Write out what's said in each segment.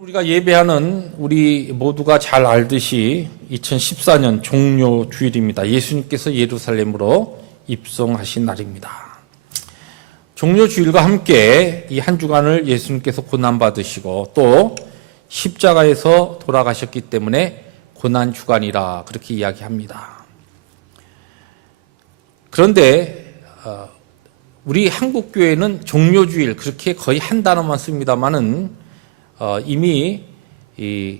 우리가 예배하는 우리 모두가 잘 알듯이 2014년 종료 주일입니다. 예수님께서 예루살렘으로 입성하신 날입니다. 종료 주일과 함께 이 한 주간을 예수님께서 고난받으시고 또 십자가에서 돌아가셨기 때문에 고난 주간이라 그렇게 이야기합니다. 그런데 우리 한국교회는 종료 주일 그렇게 거의 한 단어만 씁니다만은 이미 이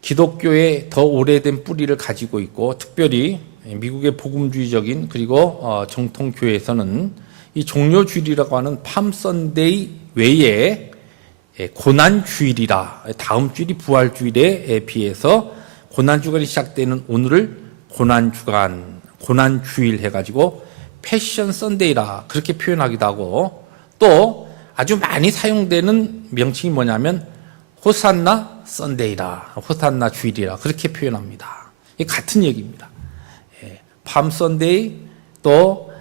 기독교의 더 오래된 뿌리를 가지고 있고 특별히 미국의 복음주의적인 그리고 정통교회에서는 이 종료주일이라고 하는 팜선데이 외에 고난주일이라 다음 주일이 부활주일에 비해서 고난주간이 시작되는 오늘을 고난주간, 고난주일 해가지고 패션 선데이라 그렇게 표현하기도 하고 또 아주 많이 사용되는 명칭이 뭐냐면 호산나 선데이라, 호산나 주일이라 그렇게 표현합니다. 이 같은 얘기입니다. 팜 선데이 또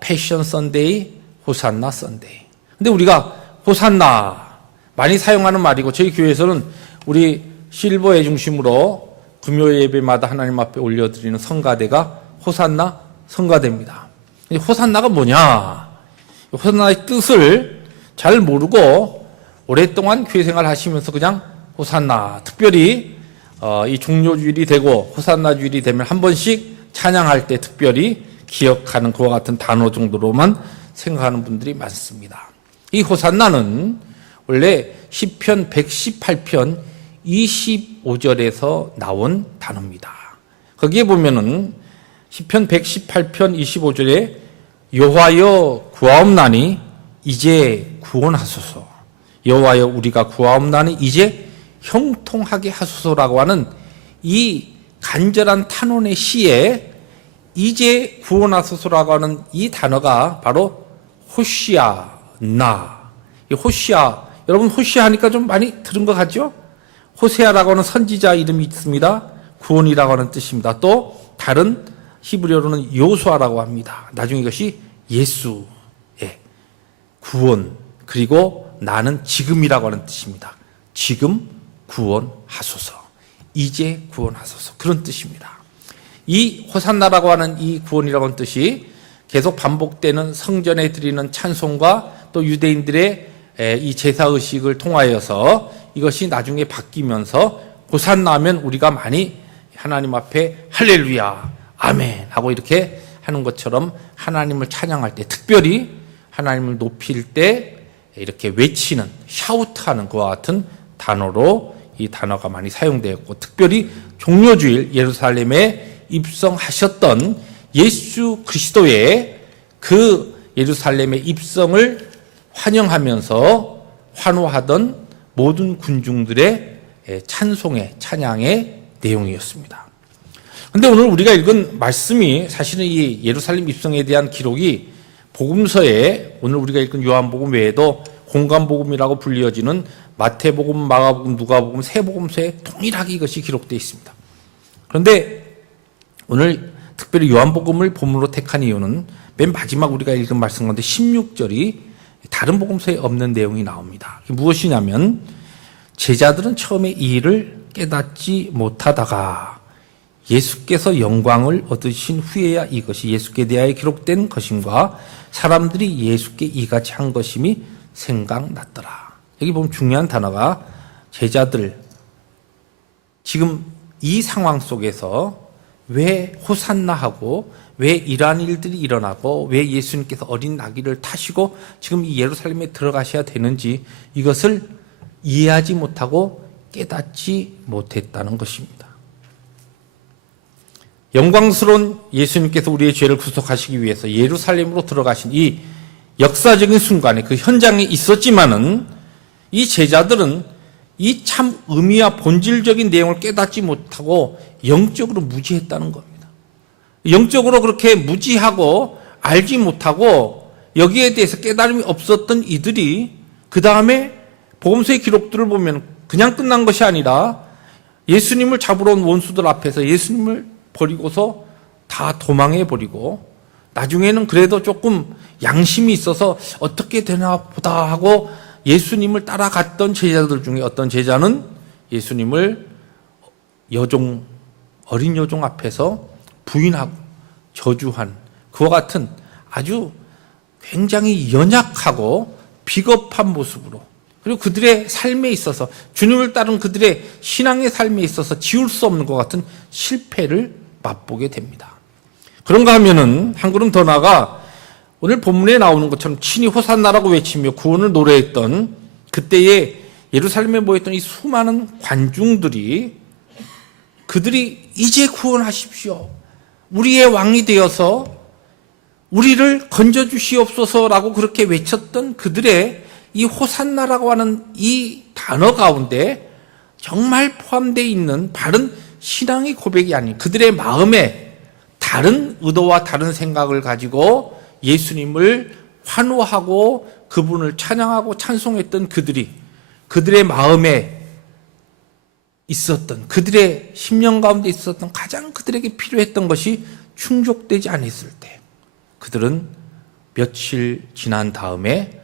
패션 선데이, 호산나 선데이. 근데 우리가 호산나 많이 사용하는 말이고 저희 교회에서는 우리 실버의 중심으로 금요 예배마다 하나님 앞에 올려드리는 성가대가 호산나 성가대입니다. 호산나가 뭐냐? 호산나의 뜻을 잘 모르고 오랫동안 교회 생활 하시면서 그냥 호산나, 특별히 이 종료주일이 되고 호산나 주일이 되면 한 번씩 찬양할 때 특별히 기억하는 그와 같은 단어 정도로만 생각하는 분들이 많습니다. 이 호산나는 원래 시편 118편 25절에서 나온 단어입니다. 거기에 보면은 시편 118편 25절에 여호와여 구하옵나니 이제 구원하소서. 여호와여 우리가 구하옵나니 이제 형통하게 하소서라고 하는 이 간절한 탄원의 시에 이제 구원하소서라고 하는 이 단어가 바로 호시아나. 이 호시아, 여러분 호시아 하니까 좀 많이 들은 것 같죠? 호세아라고 하는 선지자 이름이 있습니다. 구원이라고 하는 뜻입니다. 또 다른 히브리어로는 요수아라고 합니다. 나중에 이것이 예수의 구원, 그리고 나는 지금이라고 하는 뜻입니다. 지금 구원하소서. 이제 구원하소서. 그런 뜻입니다. 이 호산나라고 하는 이 구원이라고 하는 뜻이 계속 반복되는 성전에 드리는 찬송과 또 유대인들의 이 제사의식을 통하여서 이것이 나중에 바뀌면서 호산나 하면 우리가 많이 하나님 앞에 할렐루야, 아멘 하고 이렇게 하는 것처럼 하나님을 찬양할 때 특별히 하나님을 높일 때 이렇게 외치는, 샤우트하는 그와 같은 단어로 이 단어가 많이 사용되었고 특별히 종료주일 예루살렘에 입성하셨던 예수 그리스도의 그 예루살렘의 입성을 환영하면서 환호하던 모든 군중들의 찬송의 찬양의 내용이었습니다. 그런데 오늘 우리가 읽은 말씀이 사실은 이 예루살렘 입성에 대한 기록이 복음서에 오늘 우리가 읽은 요한복음 외에도 공간복음이라고 불리어지는 마태복음, 마가복음, 누가복음, 세복음서에 동일하게 이것이 기록되어 있습니다. 그런데 오늘 특별히 요한복음을 본문으로 택한 이유는 맨 마지막 우리가 읽은 말씀 가운데 16절이 다른 복음서에 없는 내용이 나옵니다. 무엇이냐면 제자들은 처음에 이 일을 깨닫지 못하다가 예수께서 영광을 얻으신 후에야 이것이 예수께 대하여 기록된 것임과 사람들이 예수께 이같이 한 것임이 생각났더라. 여기 보면 중요한 단어가 제자들, 지금 이 상황 속에서 왜 호산나하고 왜 이러한 일들이 일어나고 왜 예수님께서 어린 나귀를 타시고 지금 이 예루살렘에 들어가셔야 되는지 이것을 이해하지 못하고 깨닫지 못했다는 것입니다. 영광스러운 예수님께서 우리의 죄를 구속하시기 위해서 예루살렘으로 들어가신 이 역사적인 순간에 그 현장에 있었지만은 이 제자들은 이 참 의미와 본질적인 내용을 깨닫지 못하고 영적으로 무지했다는 겁니다. 영적으로 그렇게 무지하고 알지 못하고 여기에 대해서 깨달음이 없었던 이들이 그 다음에 복음서의 기록들을 보면 그냥 끝난 것이 아니라 예수님을 잡으러 온 원수들 앞에서 예수님을 버리고서 다 도망해버리고 나중에는 그래도 조금 양심이 있어서 어떻게 되나 보다 하고 예수님을 따라갔던 제자들 중에 어떤 제자는 예수님을 어린 여종 앞에서 부인하고 저주한 그와 같은 아주 굉장히 연약하고 비겁한 모습으로, 그리고 그들의 삶에 있어서, 주님을 따른 그들의 신앙의 삶에 있어서 지울 수 없는 것 같은 실패를 맛보게 됩니다. 그런가 하면은 한 걸음 더 나아가 오늘 본문에 나오는 것처럼 친히 호산나라고 외치며 구원을 노래했던 그때에 예루살렘에 모였던 이 수많은 관중들이, 그들이 이제 구원하십시오, 우리의 왕이 되어서 우리를 건져주시옵소서라고 그렇게 외쳤던 그들의 이 호산나라고 하는 이 단어 가운데 정말 포함되어 있는 바른 신앙의 고백이 아닌, 그들의 마음에 다른 의도와 다른 생각을 가지고 예수님을 환호하고 그분을 찬양하고 찬송했던 그들의 마음에 있었던, 그들의 심령 가운데 있었던 가장 그들에게 필요했던 것이 충족되지 않았을 때, 그들은 며칠 지난 다음에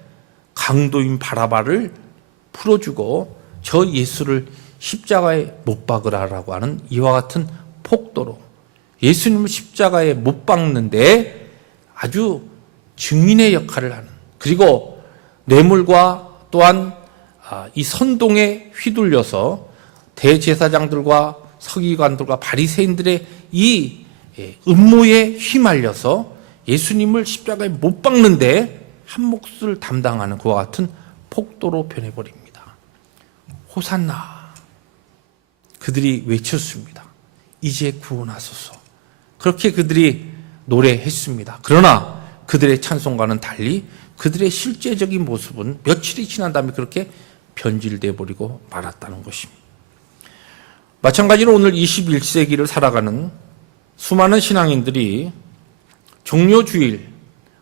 강도인 바라바를 풀어주고 저 예수를 십자가에 못 박으라라고 하는 이와 같은 폭도로 예수님을 십자가에 못 박는데 아주 증인의 역할을 하는, 그리고 뇌물과 또한 이 선동에 휘둘려서 대제사장들과 서기관들과 바리새인들의 이 음모에 휘말려서 예수님을 십자가에 못 박는데 한 몫을 담당하는 그와 같은 폭도로 변해버립니다. 호산나, 그들이 외쳤습니다. 이제 구원하소서. 그렇게 그들이 노래했습니다. 그러나 그들의 찬송과는 달리 그들의 실제적인 모습은 며칠이 지난 다음에 그렇게 변질되어 버리고 말았다는 것입니다. 마찬가지로 오늘 21세기를 살아가는 수많은 신앙인들이 종료주일,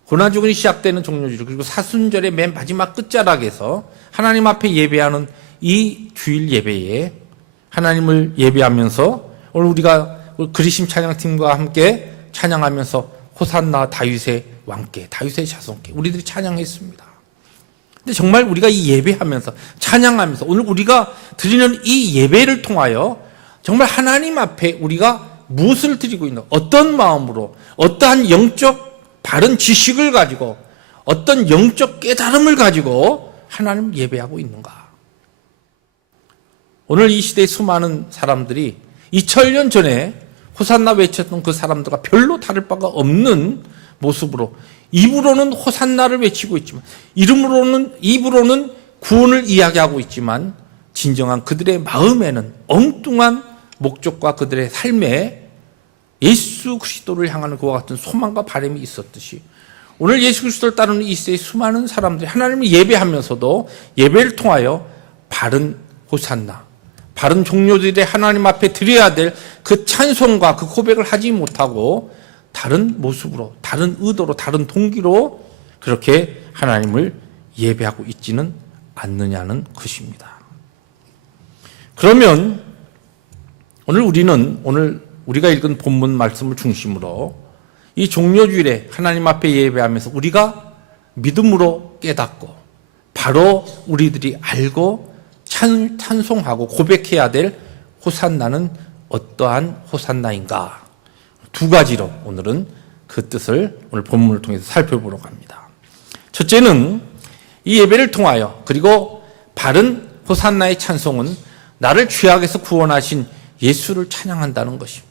고난주일이 시작되는 종료주일, 그리고 사순절의 맨 마지막 끝자락에서 하나님 앞에 예배하는 이 주일 예배에 하나님을 예배하면서 오늘 우리가 그리심 찬양팀과 함께 찬양하면서 호산나 다윗의 왕께, 다윗의 자손께 우리들이 찬양했습니다. 근데 정말 우리가 이 예배하면서 찬양하면서 오늘 우리가 드리는 이 예배를 통하여 정말 하나님 앞에 우리가 무엇을 드리고 있는, 어떤 마음으로, 어떠한 영적 바른 지식을 가지고, 어떤 영적 깨달음을 가지고 하나님을 예배하고 있는가? 오늘 이 시대의 수많은 사람들이 2000년 전에 호산나 외쳤던 그 사람들과 별로 다를 바가 없는 모습으로 입으로는 호산나를 외치고 있지만, 입으로는 구원을 이야기하고 있지만 진정한 그들의 마음에는 엉뚱한 목적과 그들의 삶에 예수 그리스도를 향하는 그와 같은 소망과 바람이 있었듯이 오늘 예수 그리스도를 따르는 이 시대의 수많은 사람들이 하나님을 예배하면서도 예배를 통하여 바른 호산나, 바른 종료들의 하나님 앞에 드려야 될 그 찬송과 그 고백을 하지 못하고 다른 모습으로, 다른 의도로, 다른 동기로 그렇게 하나님을 예배하고 있지는 않느냐는 것입니다. 그러면 오늘 우리가 읽은 본문 말씀을 중심으로 이 종료주일에 하나님 앞에 예배하면서 우리가 믿음으로 깨닫고 바로 우리들이 알고 찬송하고 고백해야 될 호산나는 어떠한 호산나인가? 두 가지로 오늘은 그 뜻을 오늘 본문을 통해서 살펴보려고 합니다. 첫째는 이 예배를 통하여, 그리고 바른 호산나의 찬송은 나를 죄악에서 구원하신 예수를 찬양한다는 것입니다.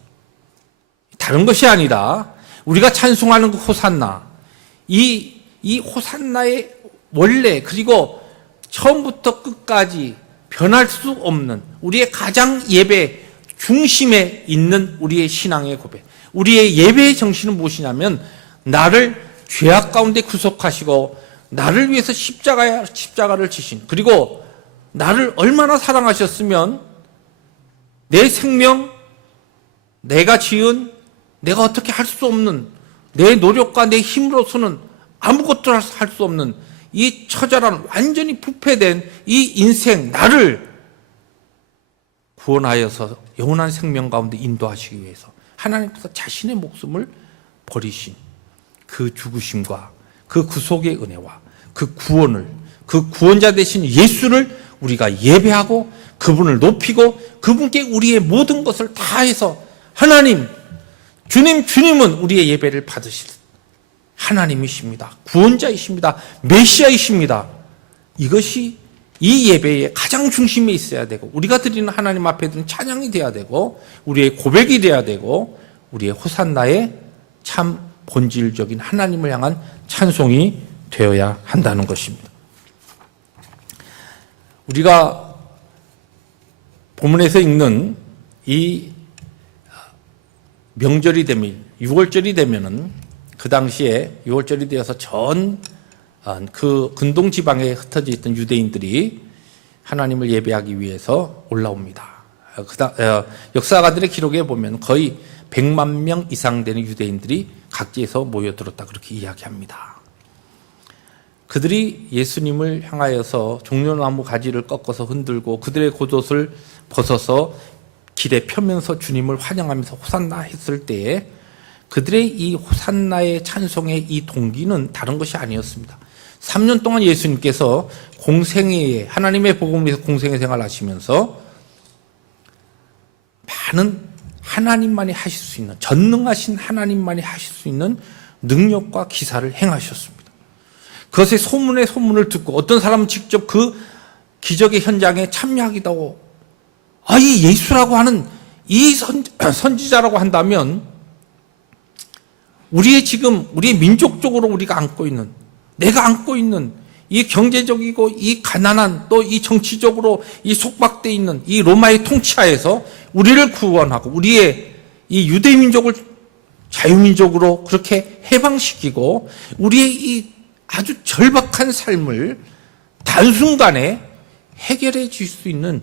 다른 것이 아니라 우리가 찬송하는 그 호산나, 이 호산나의 원래, 그리고 처음부터 끝까지 변할 수 없는 우리의 가장 예배 중심에 있는 우리의 신앙의 고백, 우리의 예배의 정신은 무엇이냐면 나를 죄악 가운데 구속하시고 나를 위해서 십자가를 지신, 그리고 나를 얼마나 사랑하셨으면 내 생명, 내가 지은, 내가 어떻게 할 수 없는 내 노력과 내 힘으로서는 아무것도 할 수 없는 이 처절한 완전히 부패된 이 인생, 나를 구원하여서 영원한 생명 가운데 인도하시기 위해서 하나님께서 자신의 목숨을 버리신 그 죽으심과 그 구속의 은혜와 그 구원을, 그 구원자 되신 예수를 우리가 예배하고 그분을 높이고 그분께 우리의 모든 것을 다해서 하나님, 주님은 우리의 예배를 받으실 하나님이십니다. 구원자이십니다. 메시아이십니다. 이것이 이 예배의 가장 중심에 있어야 되고 우리가 드리는 하나님 앞에 드리는 찬양이 돼야 되고 우리의 고백이 돼야 되고 우리의 호산나의 참 본질적인 하나님을 향한 찬송이 되어야 한다는 것입니다. 우리가 본문에서 읽는 이 명절이 되면 6월절이 되면은 그 당시에 6월절이 되어서 전 그 근동 지방에 흩어져 있던 유대인들이 하나님을 예배하기 위해서 올라옵니다. 역사가들의 기록에 보면 거의 100만 명 이상 되는 유대인들이 각지에서 모여들었다 그렇게 이야기합니다. 그들이 예수님을 향하여서 종려나무 가지를 꺾어서 흔들고 그들의 겉옷을 벗어서 길에 펴면서 주님을 환영하면서 호산나 했을 때에 그들의 이 호산나의 찬송의 이 동기는 다른 것이 아니었습니다. 3년 동안 예수님께서 공생애에 하나님의 복음을 위해서 공생애 생활하시면서 많은 하나님만이 하실 수 있는 전능하신 하나님만이 하실 수 있는 능력과 기사를 행하셨습니다. 그것의 소문을 듣고 어떤 사람은 직접 그 기적의 현장에 참여하기도 하고 이 예수라고 하는 이 선지자라고 한다면 우리의 민족적으로 우리가 안고 있는 내가 안고 있는 이 경제적이고 이 가난한 또 이 정치적으로 이 속박되어 있는 이 로마의 통치하에서 우리를 구원하고 우리의 이 유대민족을 자유민족으로 그렇게 해방시키고 우리의 이 아주 절박한 삶을 단순간에 해결해 줄 수 있는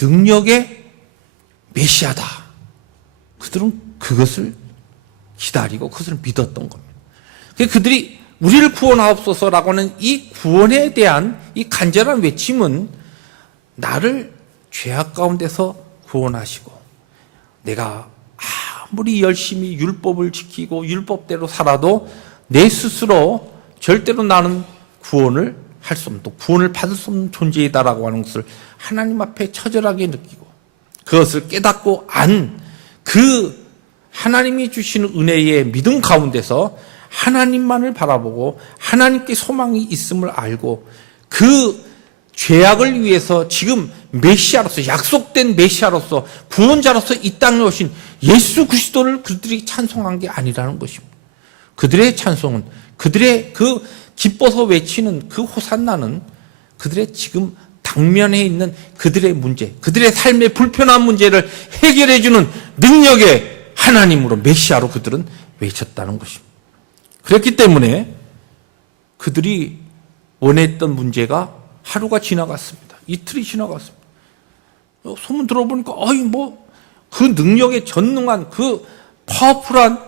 능력의 메시아다. 그들은 그것을 기다리고 그것을 믿었던 겁니다. 그들이 우리를 구원하옵소서라고 하는 이 구원에 대한 이 간절한 외침은 나를 죄악 가운데서 구원하시고 내가 아무리 열심히 율법을 지키고 율법대로 살아도 내 스스로 절대로 나는 구원을 할 수 없는 또 구원을 받을 수 없는 존재이다라고 하는 것을 하나님 앞에 처절하게 느끼고 그것을 깨닫고 그 하나님이 주시는 은혜의 믿음 가운데서 하나님만을 바라보고 하나님께 소망이 있음을 알고 그 죄악을 위해서 지금 메시아로서 약속된 메시아로서 구원자로서 이 땅에 오신 예수 그리스도를 그들이 찬송한 게 아니라는 것입니다. 그들의 찬송은 그들의 그 기뻐서 외치는 그 호산나는 그들의 지금 당면에 있는 그들의 문제, 그들의 삶의 불편한 문제를 해결해주는 능력의 하나님으로 메시아로 그들은 외쳤다는 것입니다. 그렇기 때문에 그들이 원했던 문제가 하루가 지나갔습니다. 이틀이 지나갔습니다. 소문 들어보니까 그 능력에 전능한 그 파워풀한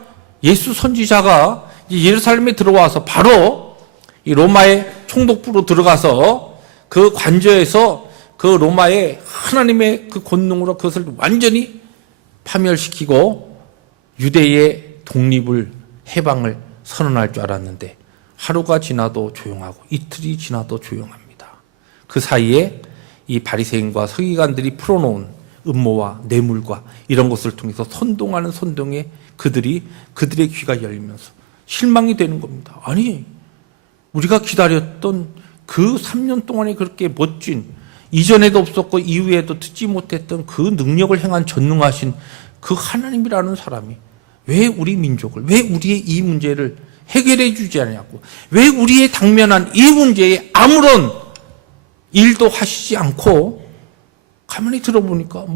예수 선지자가 예루살렘에 들어와서 바로 이 로마의 총독부로 들어가서 그 관저에서 그 로마의 하나님의 그 권능으로 그것을 완전히 파멸시키고 유대의 독립을 해방을 선언할 줄 알았는데 하루가 지나도 조용하고 이틀이 지나도 조용합니다. 그 사이에 이 바리새인과 서기관들이 풀어놓은 음모와 뇌물과 이런 것을 통해서 선동하는 선동에 그들의 귀가 열리면서 실망이 되는 겁니다. 아니 우리가 기다렸던 그 3년 동안에 그렇게 멋진 이전에도 없었고 이후에도 듣지 못했던 그 능력을 행한 전능하신 그 하나님이라는 사람이 왜 우리 민족을 왜 우리의 이 문제를 해결해 주지 않냐고 왜 우리의 당면한 이 문제에 아무런 일도 하시지 않고 가만히 들어보니까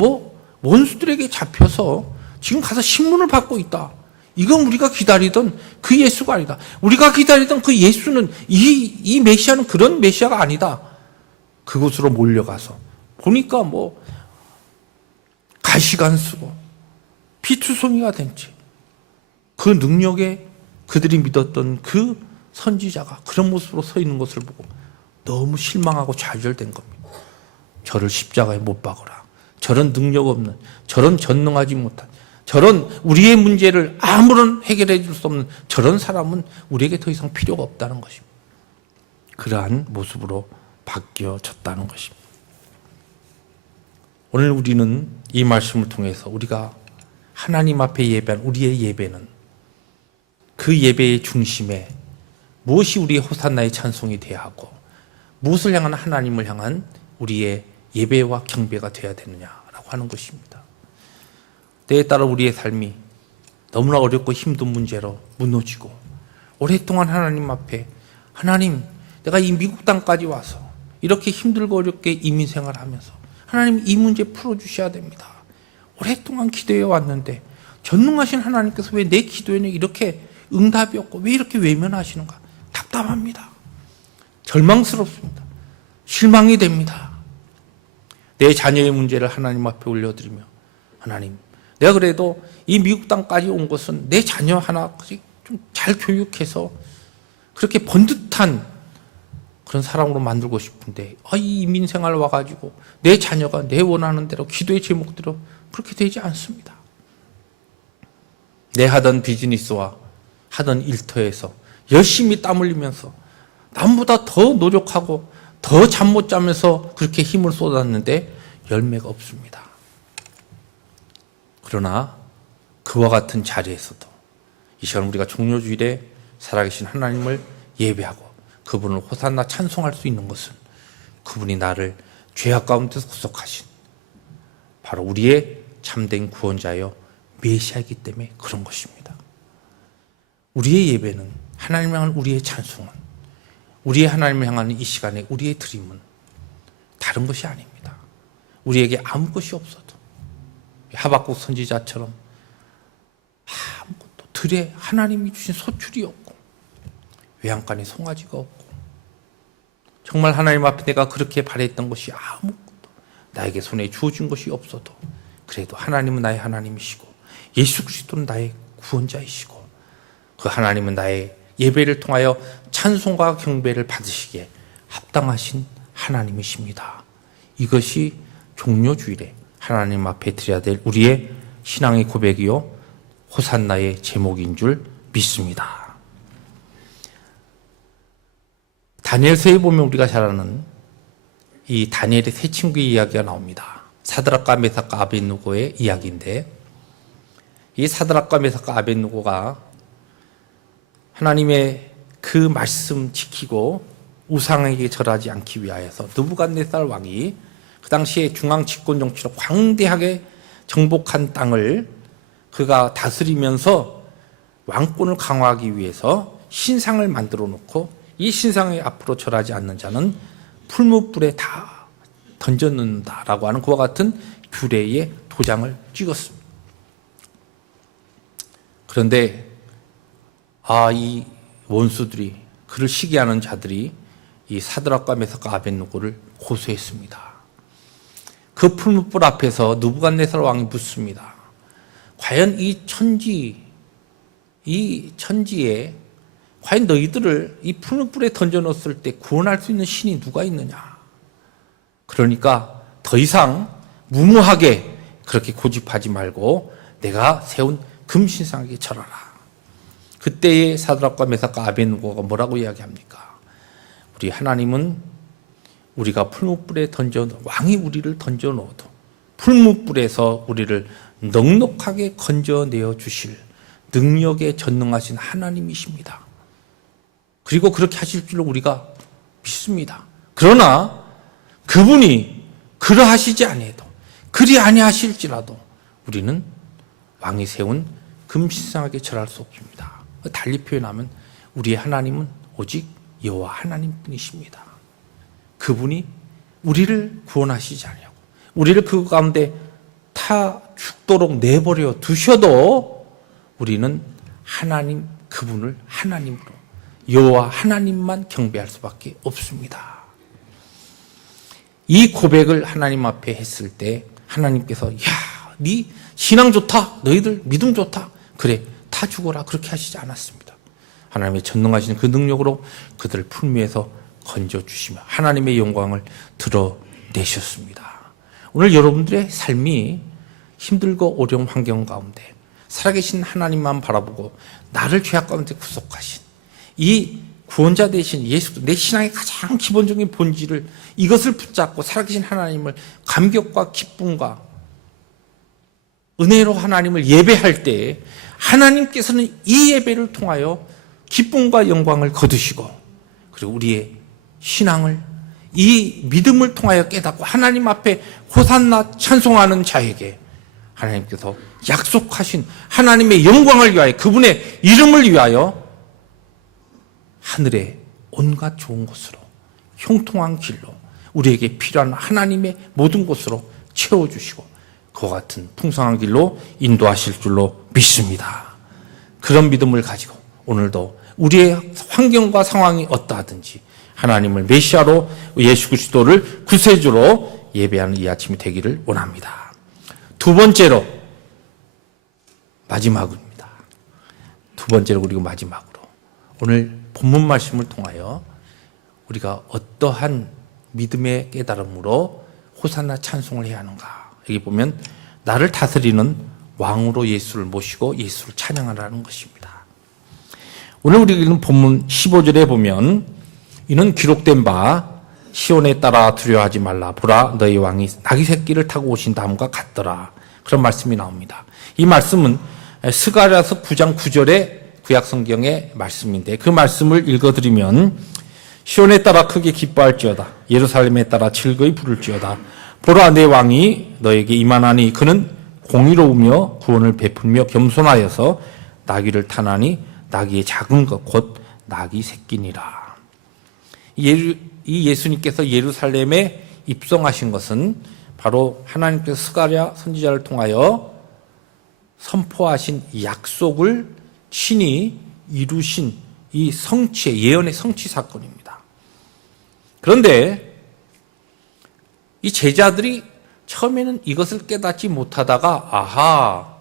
원수들에게 잡혀서 지금 가서 신문을 받고 있다. 이건 우리가 기다리던 그 예수가 아니다. 우리가 기다리던 그 예수는 이 메시아는 그런 메시아가 아니다. 그곳으로 몰려가서 보니까 가시관 쓰고 피투성이가 된 채 그 능력에 그들이 믿었던 그 선지자가 그런 모습으로 서 있는 것을 보고 너무 실망하고 좌절된 겁니다. 저를 십자가에 못 박으라. 저런 능력 없는, 저런 전능하지 못한, 저런 우리의 문제를 아무런 해결해 줄 수 없는 저런 사람은 우리에게 더 이상 필요가 없다는 것입니다. 그러한 모습으로 바뀌어졌다는 것입니다. 오늘 우리는 이 말씀을 통해서 우리가 하나님 앞에 예배한 우리의 예배는 그 예배의 중심에 무엇이 우리의 호산나의 찬송이 되어야 하고 무엇을 향한 하나님을 향한 우리의 예배와 경배가 되어야 되느냐라고 하는 것입니다. 때에 따라 우리의 삶이 너무나 어렵고 힘든 문제로 무너지고 오랫동안 하나님 앞에 하나님 내가 이 미국 땅까지 와서 이렇게 힘들고 어렵게 이민생활을 하면서 하나님 이 문제 풀어주셔야 됩니다. 오랫동안 기도해 왔는데 전능하신 하나님께서 왜 내 기도에는 이렇게 응답이 없고 왜 이렇게 외면하시는가? 답답합니다. 절망스럽습니다. 실망이 됩니다. 내 자녀의 문제를 하나님 앞에 올려드리며 하나님 내가 그래도 이 미국 땅까지 온 것은 내 자녀 하나까지 좀 잘 교육해서 그렇게 번듯한 그런 사람으로 만들고 싶은데 이 이민생활 와가지고 내 자녀가 내 원하는 대로 기도의 제목대로 그렇게 되지 않습니다. 내 하던 비즈니스와 하던 일터에서 열심히 땀 흘리면서 남보다 더 노력하고 더 잠 못 자면서 그렇게 힘을 쏟았는데 열매가 없습니다. 그러나 그와 같은 자리에서도 이 시간 우리가 종료주일에 살아계신 하나님을 예배하고 그분을 호산나 찬송할 수 있는 것은 그분이 나를 죄악 가운데서 구속하신 바로 우리의 참된 구원자여 메시아이기 때문에 그런 것입니다. 우리의 예배는 하나님을 향한 우리의 찬송은 우리의 하나님을 향하는 이 시간에 우리의 드림은 다른 것이 아닙니다. 우리에게 아무것이 없어도 하박국 선지자처럼 아무것도 들에 하나님이 주신 소출이 없고 외양간에 송아지가 없고 정말 하나님 앞에 내가 그렇게 바랬던 것이 아무것도 나에게 손에 주어진 것이 없어도 그래도 하나님은 나의 하나님이시고 예수 그리스도는 나의 구원자이시고 그 하나님은 나의 예배를 통하여 찬송과 경배를 받으시기에 합당하신 하나님이십니다. 이것이 종료주일에 하나님 앞에 드려야 될 우리의 신앙의 고백이요 호산나의 제목인 줄 믿습니다. 다니엘서에 보면 우리가 잘 아는 이 다니엘의 세 친구의 이야기가 나옵니다. 사드락과 메삭과 아벳느고의 이야기인데 이 사드락과 메삭과 아벳느고가 하나님의 그 말씀 지키고 우상에게 절하지 않기 위하여서 느부갓네살 왕이 그 당시에 중앙 집권 정치로 광대하게 정복한 땅을 그가 다스리면서 왕권을 강화하기 위해서 신상을 만들어 놓고 이 신상에 앞으로 절하지 않는 자는 풀무불에 다 던져 넣는다라고 하는 그와 같은 규례의 도장을 찍었습니다. 그런데 이 원수들이 그를 시기하는 자들이 이 사드락과 메삭과 아벳느고를 고소했습니다. 그 풀무불 앞에서 느부갓네살 왕이 묻습니다. 과연 이 천지에 과연 너희들을 이 풀무불에 던져놓았을 때 구원할 수 있는 신이 누가 있느냐? 그러니까 더 이상 무모하게 그렇게 고집하지 말고 내가 세운 금신상에게 절하라. 그때의 사드락과 메삭과 아벳느고가 뭐라고 이야기합니까? 우리 하나님은 우리가 풀무불에 왕이 우리를 던져놓아도 풀무불에서 우리를 넉넉하게 건져내어 주실 능력에 전능하신 하나님이십니다. 그리고 그렇게 하실 줄로 우리가 믿습니다. 그러나 그분이 그러하시지 아니해도 그리 아니하실지라도 우리는 왕이 세운 금신상에게 절할 수 없습니다. 달리 표현하면 우리의 하나님은 오직 여호와 하나님뿐이십니다. 그분이 우리를 구원하시지 아니하고 우리를 그 가운데 타 죽도록 내버려 두셔도 우리는 하나님 그분을 하나님으로 여호와 하나님만 경배할 수밖에 없습니다. 이 고백을 하나님 앞에 했을 때 하나님께서 네 신앙 좋다, 너희들 믿음 좋다, 그래 다 죽어라 그렇게 하시지 않았습니다. 하나님의 전능하신 그 능력으로 그들을 풀무에서 건져주시며 하나님의 영광을 드러내셨습니다. 오늘 여러분들의 삶이 힘들고 어려운 환경 가운데 살아계신 하나님만 바라보고 나를 죄악 가운데 구속하신 이 구원자 되신 예수, 내 신앙의 가장 기본적인 본질을 이것을 붙잡고 살아계신 하나님을 감격과 기쁨과 은혜로 하나님을 예배할 때 하나님께서는 이 예배를 통하여 기쁨과 영광을 거두시고 그리고 우리의 신앙을 이 믿음을 통하여 깨닫고 하나님 앞에 호산나 찬송하는 자에게 하나님께서 약속하신 하나님의 영광을 위하여 그분의 이름을 위하여 하늘의 온갖 좋은 곳으로 형통한 길로 우리에게 필요한 하나님의 모든 곳으로 채워주시고 그와 같은 풍성한 길로 인도하실 줄로 믿습니다. 그런 믿음을 가지고 오늘도 우리의 환경과 상황이 어떠하든지 하나님을 메시아로 예수 그리스도를 구세주로 예배하는 이 아침이 되기를 원합니다. 두 번째로 마지막입니다. 두 번째로 그리고 마지막으로 오늘 본문 말씀을 통하여 우리가 어떠한 믿음의 깨달음으로 호산나 찬송을 해야 하는가. 여기 보면 나를 다스리는 왕으로 예수를 모시고 예수를 찬양하라는 것입니다. 오늘 우리가 읽는 본문 15절에 보면 이는 기록된 바 시온에 따라 두려워하지 말라 보라 너희 왕이 나귀 새끼를 타고 오신 다음과 같더라. 그런 말씀이 나옵니다. 이 말씀은 스가랴서 9장 9절의 구약성경의 말씀인데 그 말씀을 읽어드리면 시온에 따라 크게 기뻐할지어다 예루살렘에 따라 즐거이 부를지어다 보라 내 왕이 너에게 임하나니 그는 공의로우며 구원을 베풀며 겸손하여서 나귀를 타나니 나귀의 작은 것 곧 나귀 새끼니라. 이 예수님께서 예루살렘에 입성하신 것은 바로 하나님께서 스가랴 선지자를 통하여 선포하신 약속을 친히 이루신 이 성취의 예언의 성취 사건입니다. 그런데 이 제자들이 처음에는 이것을 깨닫지 못하다가 아하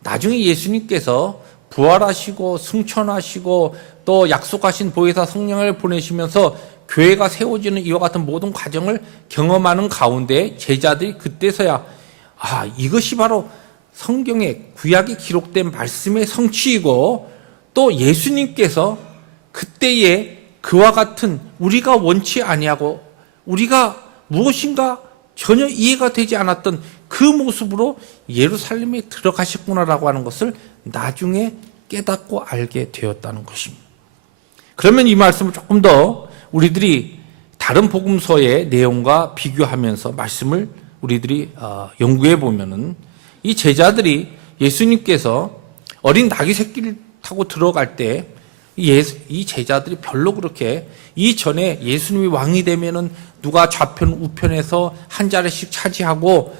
나중에 예수님께서 부활하시고 승천하시고 또 약속하신 보혜사 성령을 보내시면서 교회가 세워지는 이와 같은 모든 과정을 경험하는 가운데 제자들이 그때서야 이것이 바로 성경의 구약에 기록된 말씀의 성취이고 또 예수님께서 그때에 그와 같은 우리가 원치 아니하고 우리가 무엇인가 전혀 이해가 되지 않았던 그 모습으로 예루살렘에 들어가셨구나라고 하는 것을 나중에 깨닫고 알게 되었다는 것입니다. 그러면 이 말씀을 조금 더 우리들이 다른 복음서의 내용과 비교하면서 말씀을 우리들이 연구해 보면은 이 제자들이 예수님께서 어린 나귀 새끼를 타고 들어갈 때 이 제자들이 별로 그렇게 이전에 예수님이 왕이 되면은 누가 좌편 우편에서 한 자리씩 차지하고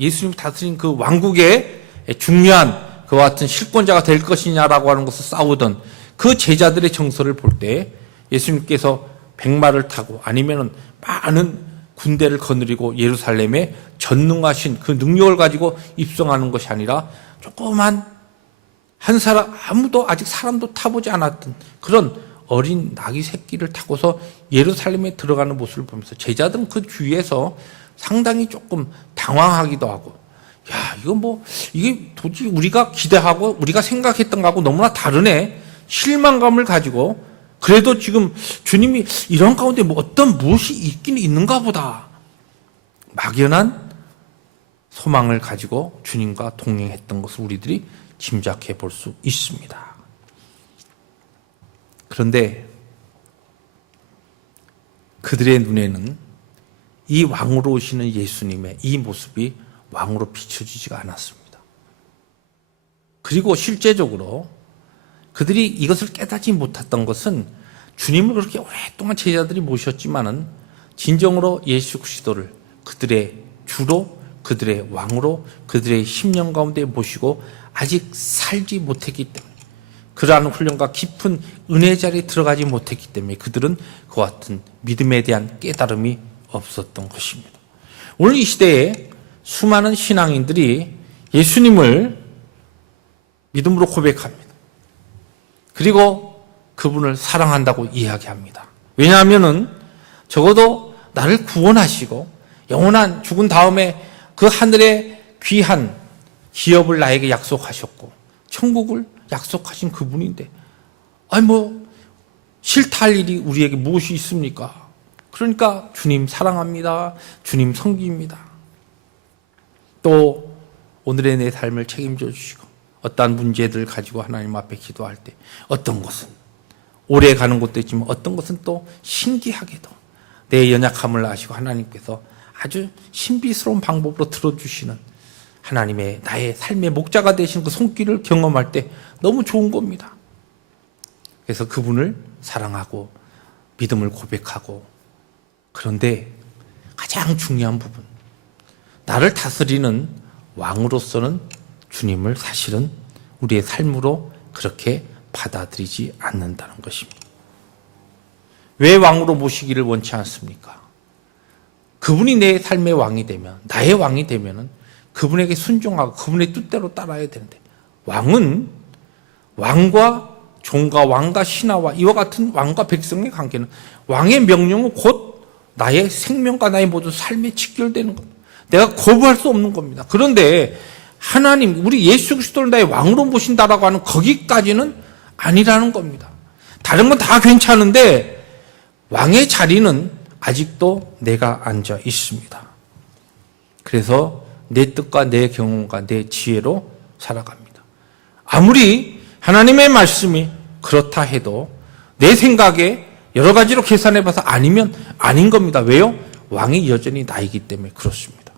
예수님 다스린 그 왕국의 중요한 그와 같은 실권자가 될 것이냐라고 하는 것을 싸우던 그 제자들의 정서를 볼 때 예수님께서 백마를 타고 아니면은 많은 군대를 거느리고 예루살렘에 전능하신 그 능력을 가지고 입성하는 것이 아니라 조그만 한 사람 아무도 아직 사람도 타보지 않았던 그런 어린 나귀 새끼를 타고서 예루살렘에 들어가는 모습을 보면서 제자들은 그 주위에서 상당히 조금 당황하기도 하고 이게 도저히 우리가 기대하고 우리가 생각했던 거하고 너무나 다르네 실망감을 가지고 그래도 지금 주님이 이런 가운데 어떤 무엇이 있긴 있는가 보다 막연한 소망을 가지고 주님과 동행했던 것을 우리들이 짐작해 볼 수 있습니다. 그런데 그들의 눈에는 이 왕으로 오시는 예수님의 이 모습이 왕으로 비춰지지가 않았습니다. 그리고 실제적으로 그들이 이것을 깨닫지 못했던 것은 주님을 그렇게 오랫동안 제자들이 모셨지만은 진정으로 예수 그리스도를 그들의 주로 그들의 왕으로 그들의 심령 가운데 모시고 아직 살지 못했기 때문에 그러한 훈련과 깊은 은혜 자리에 들어가지 못했기 때문에 그들은 그와 같은 믿음에 대한 깨달음이 없었던 것입니다. 오늘 이 시대에 수많은 신앙인들이 예수님을 믿음으로 고백합니다. 그리고 그분을 사랑한다고 이야기합니다. 왜냐하면은 적어도 나를 구원하시고 영원한 죽은 다음에 그 하늘의 귀한 기업을 나에게 약속하셨고 천국을 약속하신 그분인데 싫다 할 일이 우리에게 무엇이 있습니까? 그러니까 주님 사랑합니다. 주님 섬깁니다. 또 오늘의 내 삶을 책임져 주시고 어떠한 문제들을 가지고 하나님 앞에 기도할 때 어떤 것은 오래 가는 것도 있지만 어떤 것은 또 신기하게도 내 연약함을 아시고 하나님께서 아주 신비스러운 방법으로 들어주시는 하나님의 나의 삶의 목자가 되신 그 손길을 경험할 때 너무 좋은 겁니다. 그래서 그분을 사랑하고 믿음을 고백하고, 그런데 가장 중요한 부분, 나를 다스리는 왕으로서는 주님을 사실은 우리의 삶으로 그렇게 받아들이지 않는다는 것입니다. 왜 왕으로 모시기를 원치 않습니까? 그분이 내 삶의 왕이 되면, 나의 왕이 되면은 그분에게 순종하고 그분의 뜻대로 따라야 되는데, 왕은 왕과 종과 왕과 신하와 이와 같은 왕과 백성의 관계는, 왕의 명령은 곧 나의 생명과 나의 모든 삶에 직결되는 겁니다. 내가 거부할 수 없는 겁니다. 그런데 하나님, 우리 예수 그리스도를 나의 왕으로 모신다라고 하는 거기까지는 아니라는 겁니다. 다른 건 다 괜찮은데 왕의 자리는 아직도 내가 앉아 있습니다. 그래서 내 뜻과 내 경험과 내 지혜로 살아갑니다. 아무리 하나님의 말씀이 그렇다 해도 내 생각에 여러 가지로 계산해봐서 아니면 아닌 겁니다. 왜요? 왕이 여전히 나이기 때문에 그렇습니다.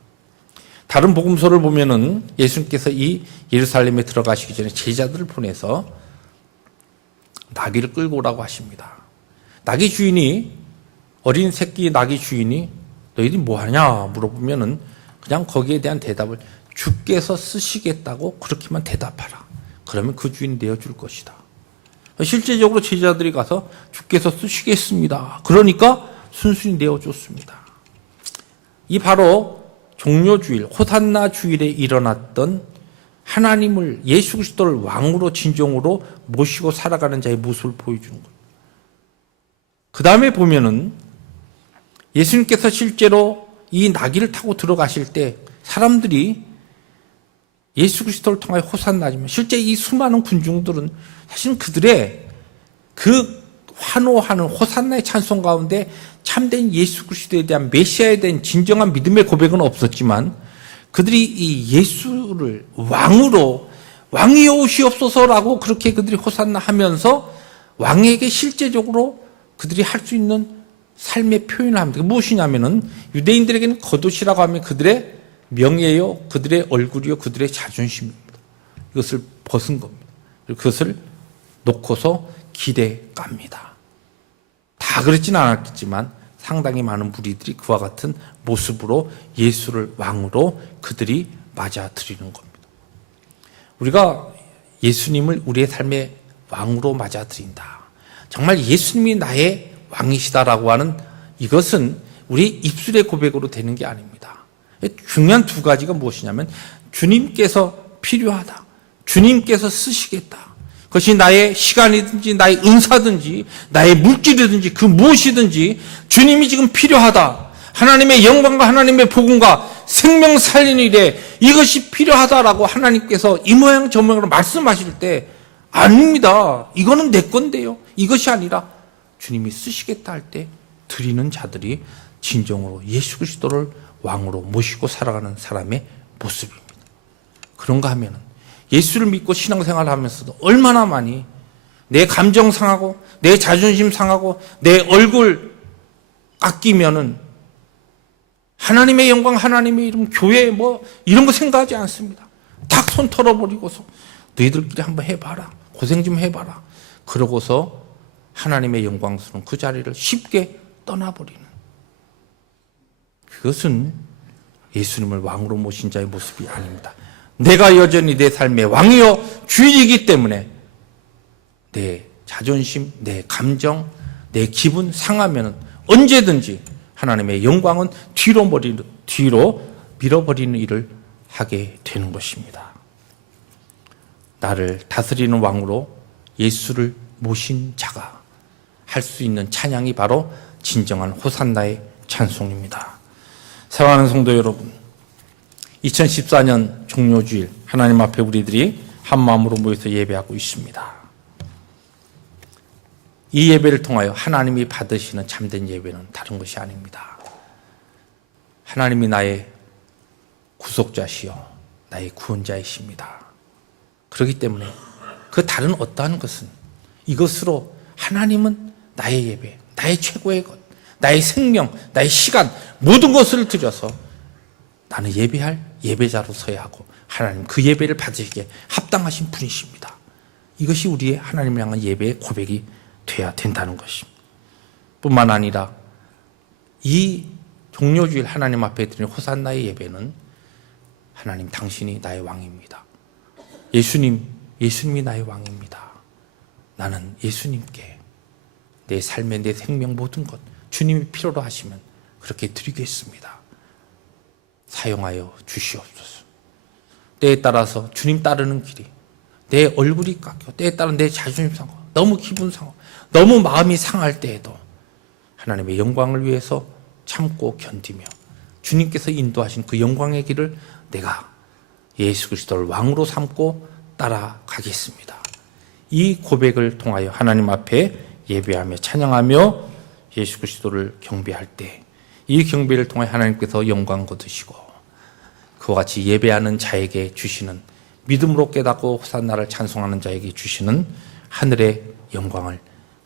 다른 복음서를 보면은 예수님께서 이 예루살렘에 들어가시기 전에 제자들을 보내서 나귀를 끌고 오라고 하십니다. 나귀 주인이, 어린 새끼 나귀 주인이 너희들이 뭐 하냐 물어보면은 그냥 거기에 대한 대답을 주께서 쓰시겠다고 그렇게만 대답하라. 그러면 그 주인이 내어줄 것이다. 실제적으로 제자들이 가서 주께서 쓰시겠습니다. 그러니까 순순히 내어줬습니다. 이 바로 종료주일, 호산나 주일에 일어났던 하나님을, 예수 그리스도를 왕으로 진정으로 모시고 살아가는 자의 모습을 보여주는 거예요. 그 다음에 보면은 예수님께서 실제로 이 나귀를 타고 들어가실 때 사람들이 예수 그리스도를 통하여 호산나지만, 실제 이 수많은 군중들은 사실은 그들의 그 환호하는 호산나의 찬송 가운데 참된 예수 그리스도에 대한, 메시아에 대한 진정한 믿음의 고백은 없었지만, 그들이 이 예수를 왕으로, 왕이여 오시옵소서라고 그렇게 그들이 호산나 하면서 왕에게 실제적으로 그들이 할 수 있는 삶의 표현을 합니다. 무엇이냐면은 유대인들에게는 겉옷이라고 하면 그들의 명예요, 그들의 얼굴이요, 그들의 자존심입니다. 이것을 벗은 겁니다. 그것을 놓고서 길에 깝니다. 다 그렇지는 않았겠지만 상당히 많은 무리들이 그와 같은 모습으로 예수를 왕으로 그들이 맞아들이는 겁니다. 우리가 예수님을 우리의 삶의 왕으로 맞아들인다, 정말 예수님이 나의 왕이시다라고 하는 이것은 우리 입술의 고백으로 되는 게 아닙니다. 중요한 두 가지가 무엇이냐면, 주님께서 필요하다, 주님께서 쓰시겠다, 그것이 나의 시간이든지 나의 은사든지 나의 물질이든지 그 무엇이든지 주님이 지금 필요하다, 하나님의 영광과 하나님의 복음과 생명 살리는 일에 이것이 필요하다라고 하나님께서 이 모양 저 모양으로 말씀하실 때, 아닙니다, 이거는 내 건데요, 이것이 아니라 주님이 쓰시겠다 할 때 드리는 자들이 진정으로 예수 그리스도를 왕으로 모시고 살아가는 사람의 모습입니다. 그런가 하면 예수를 믿고 신앙생활을 하면서도 얼마나 많이 내 감정 상하고 내 자존심 상하고 내 얼굴 깎이면은 하나님의 영광, 하나님의 이름, 교회 뭐 이런 거 생각하지 않습니다. 탁 손 털어버리고서 너희들끼리 한번 해봐라, 고생 좀 해봐라, 그러고서 하나님의 영광스러운 그 자리를 쉽게 떠나버리는, 그것은 예수님을 왕으로 모신 자의 모습이 아닙니다. 내가 여전히 내 삶의 왕이요 주인이기 때문에 내 자존심, 내 감정, 내 기분 상하면 언제든지 하나님의 영광은 뒤로 밀어버리는 일을 하게 되는 것입니다. 나를 다스리는 왕으로 예수를 모신 자가 할 수 있는 찬양이 바로 진정한 호산나의 찬송입니다. 사랑하는 성도 여러분, 2014년 종료주일 하나님 앞에 우리들이 한 마음으로 모여서 예배하고 있습니다. 이 예배를 통하여 하나님이 받으시는 참된 예배는 다른 것이 아닙니다. 하나님이 나의 구속자시요 나의 구원자이십니다. 그렇기 때문에 그 다른 어떠한 것은 이것으로 하나님은 나의 예배, 나의 최고의 것, 나의 생명, 나의 시간 모든 것을 들여서 나는 예배할 예배자로 서야 하고 하나님 그 예배를 받으시기에 합당하신 분이십니다. 이것이 우리의 하나님을 향한 예배의 고백이 돼야 된다는 것입니다. 뿐만 아니라 이 종료주일 하나님 앞에 드리는 호산나의 예배는 하나님 당신이 나의 왕입니다. 예수님이 나의 왕입니다. 나는 예수님께 내 삶의 내 생명 모든 것 주님이 필요로 하시면 그렇게 드리겠습니다. 사용하여 주시옵소서. 때에 따라서 주님 따르는 길이 내 얼굴이 깎여 때에 따라 내 자존심 상하고 너무 기분 상하고 너무 마음이 상할 때에도 하나님의 영광을 위해서 참고 견디며 주님께서 인도하신 그 영광의 길을 내가 예수 그리스도를 왕으로 삼고 따라가겠습니다. 이 고백을 통하여 하나님 앞에 예배하며 찬양하며 예수 그리스도를 경배할 때 이 경배를 통해 하나님께서 영광 거두시고 그와 같이 예배하는 자에게 주시는 믿음으로 깨닫고 호산나를 찬송하는 자에게 주시는 하늘의 영광을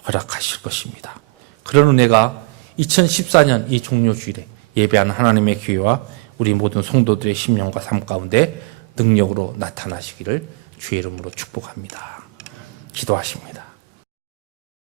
허락하실 것입니다. 그런 은혜가 2014년 이 종료주일에 예배하는 하나님의 교회와 우리 모든 성도들의 심령과 삶 가운데 능력으로 나타나시기를 주의 이름으로 축복합니다. 기도하십니다.